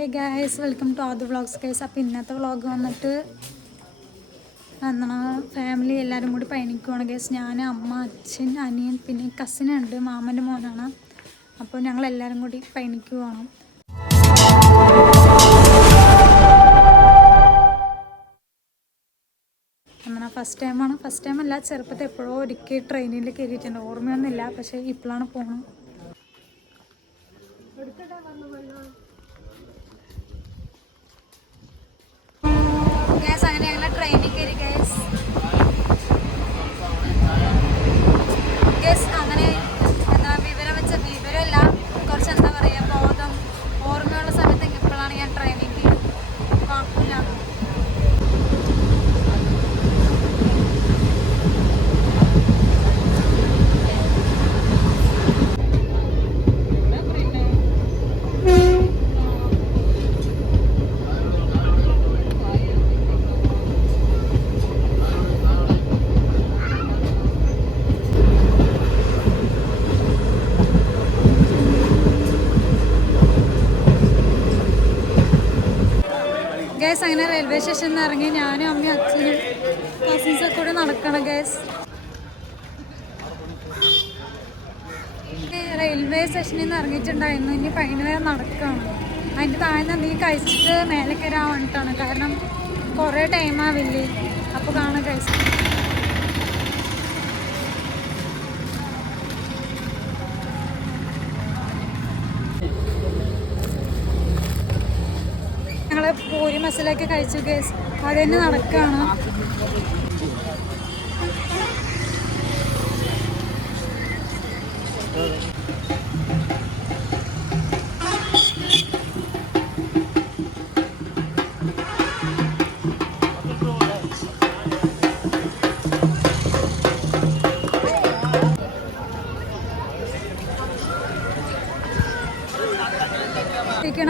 Hey guys, welcome to Aadu vlogs guys. അപ്പോൾ ഇന്നത്തെ vlog വന്നിട്ട് എന്താണ് ഫാമിലി എല്ലാവരും കൂടി പയണിക്കുവാണ് ഗൈസ്. ഞാൻ, അമ്മ, അച്ഛൻ, അനിയൻ, പിന്നെ കസിനുണ്ട്, മാമൻ്റെ മോനാണ്. അപ്പോൾ ഞങ്ങളെല്ലാവരും കൂടി പയണിക്കുവാണ്. അങ്ങനെ ഫസ്റ്റ് ടൈമല്ല, ചെറുപ്പത്തിൽ എപ്പോഴോ ഒരിക്കൽ ട്രെയിനിൽ കയറിയിട്ടുണ്ട്, ഓർമ്മയൊന്നുമില്ല. പക്ഷേ ഇപ്പോഴാണ് പോകണം. ഗ്യാസ് അങ്ങനെ ഞങ്ങൾ ട്രെയിനിൽ കയറി ഗ്യാസ്. അങ്ങനെ എന്താ വിവരമല്ല, കുറച്ച് എന്താ പറയുക, ബോധം ഓർമ്മയുള്ള സമയത്ത് ഇപ്പോഴാണ് ഞാൻ ട്രെയിനിൽ കയറി. കുഴപ്പമില്ല. ഗൈസ് അങ്ങനെ റെയിൽവേ സ്റ്റേഷനിൽ നിന്ന് ഇറങ്ങി ഞാനും അമ്മയും അച്ഛനും കസിൻസൊക്കെ കൂടെ നടക്കണം ഗൈസ്. റെയിൽവേ സ്റ്റേഷനിൽ നിന്ന് ഇറങ്ങിയിട്ടുണ്ടായിരുന്നു. ഇനി വൈകുന്നേരം നടക്കുകയാണ്. അതിൻ്റെ താഴെ നീ കഴിച്ചിട്ട് മേലെ കയറാൻ വേണ്ടിയിട്ടാണ്. കാരണം കുറേ ടൈമാവില്ലേ, അപ്പോൾ കാണാൻ ഗൈസ്. ഞങ്ങൾ പൂരി മസാലയൊക്കെ കഴിച്ചു ഗൈസ്. അത് തന്നെ നടക്കുകയാണ്.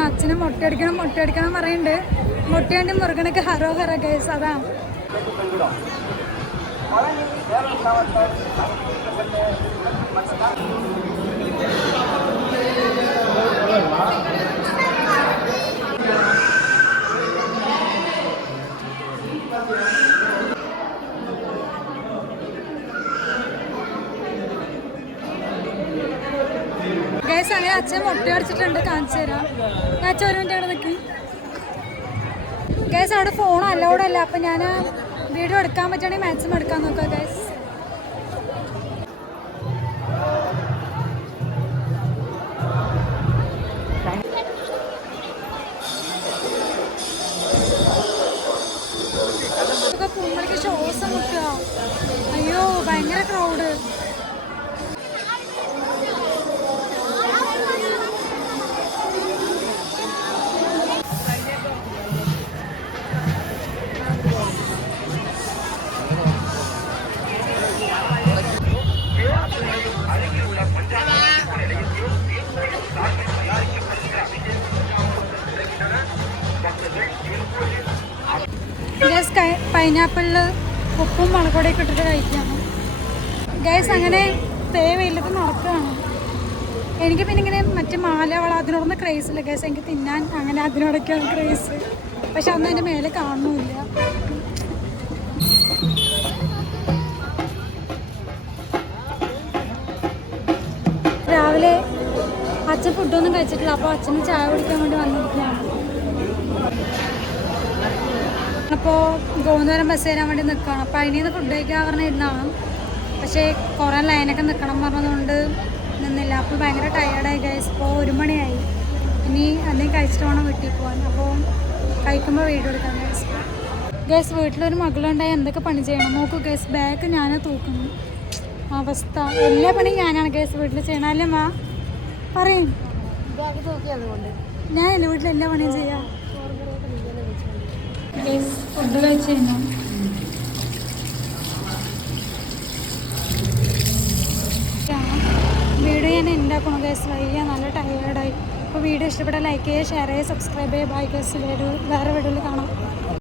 അച്ഛനും മുട്ടയടിക്കണം പറയുന്നുണ്ട്. മുട്ടയണ്ടി മുറുകനൊക്കെ ഹരോ ഹറ ഗൈസ്. അതാണ് ഗൈസ്. അങ്ങനെ അച്ഛൻ മുട്ട അടിച്ചിട്ടുണ്ട്, കാണിച്ചു തരാം. അച്ഛൻ ഒരു മിനിറ്റ് അവിടെ നിൽക്കി ഗൈസ്. അവിടെ ഫോൺ അലൗഡ് അല്ല, അപ്പം ഞാൻ വീഡിയോ എടുക്കാൻ പറ്റുകയാണെങ്കിൽ മാക്സിമം എടുക്കാൻ നോക്കാം ഗൈസ്. കുമ്മളിക്ക് ശ്വാസം മുട്ടുക. അയ്യോ, ഭയങ്കര ക്രൗഡ്. പൈനാപ്പിളിൽ ഉപ്പും മുളകുപൊടിയൊക്കെ ഇട്ടിട്ട് കഴിക്കാണ് ഗൈസ്. അങ്ങനെ തേവയിലത്ത് നടക്കുകയാണ്. എനിക്ക് പിന്നെ ഇങ്ങനെ മറ്റേ മാലവള അതിനോടൊന്നും ക്രേസില്ല ഗൈസ്. എനിക്ക് തിന്നാൻ അങ്ങനെ അതിനോടൊക്കെയാണ് ക്രേസ്. പക്ഷെ അന്ന് എൻ്റെ മേലെ കാണുന്നില്ല. രാവിലെ അച്ഛൻ ഫുഡൊന്നും കഴിച്ചിട്ടില്ല, അപ്പോൾ അച്ഛന് ചായ കുടിക്കാൻ വേണ്ടി വന്നിരിക്കുകയാണ്. അപ്പോൾ ഗോവിന്ദപുരം ബസ് കയറാൻ വേണ്ടി നിൽക്കുകയാണ്. അപ്പോൾ അതിൽ നിന്ന് ഫുഡ് കഴിക്കാൻ പറഞ്ഞിരുന്നതാണ്. പക്ഷേ കുറേ ലൈനൊക്കെ നിൽക്കണം പറഞ്ഞതുകൊണ്ട് നിന്നില്ല. അപ്പോൾ ഭയങ്കര ടയേർഡായി ഗൈസ്. ഇപ്പോൾ 1 മണിയായി. ഇനി എന്തെങ്കിലും കഴിച്ചിട്ട് വേണം വീട്ടിൽ പോകാൻ. അപ്പോൾ കഴിക്കുമ്പോൾ വീഡിയോ എടുക്കാം ഗൈസ്. ഗൈസ്, വീട്ടിലൊരു മകളുണ്ടായി എന്തൊക്കെ പണി ചെയ്യണം നോക്കൂ ഗൈസ്. ബാഗ് ഞാൻ തൂക്കുന്നു. അവസ്ഥ എല്ലാ പണിയും ഞാനാണ് ഗൈസ് വീട്ടിൽ ചെയ്യണം. അല്ലേ മാ പറയും? ഞാനല്ലേ വീട്ടിലെല്ലാ പണിയും ചെയ്യാം. ഫുഡ് കഴിച്ച് കഴിഞ്ഞു. വീഡിയോ ഞാൻ ഉണ്ടാക്കണം ഗൈസ്. വയ്യ, നല്ല ടയേർഡായി. അപ്പോൾ വീഡിയോ ഇഷ്ടപ്പെട്ടാൽ ലൈക്ക് ചെയ്യുക, ഷെയർ ചെയ്യുക, സബ്സ്ക്രൈബ് ചെയ്യുക. Bye guys. വേറെ വീഡിയോയിൽ കാണാം.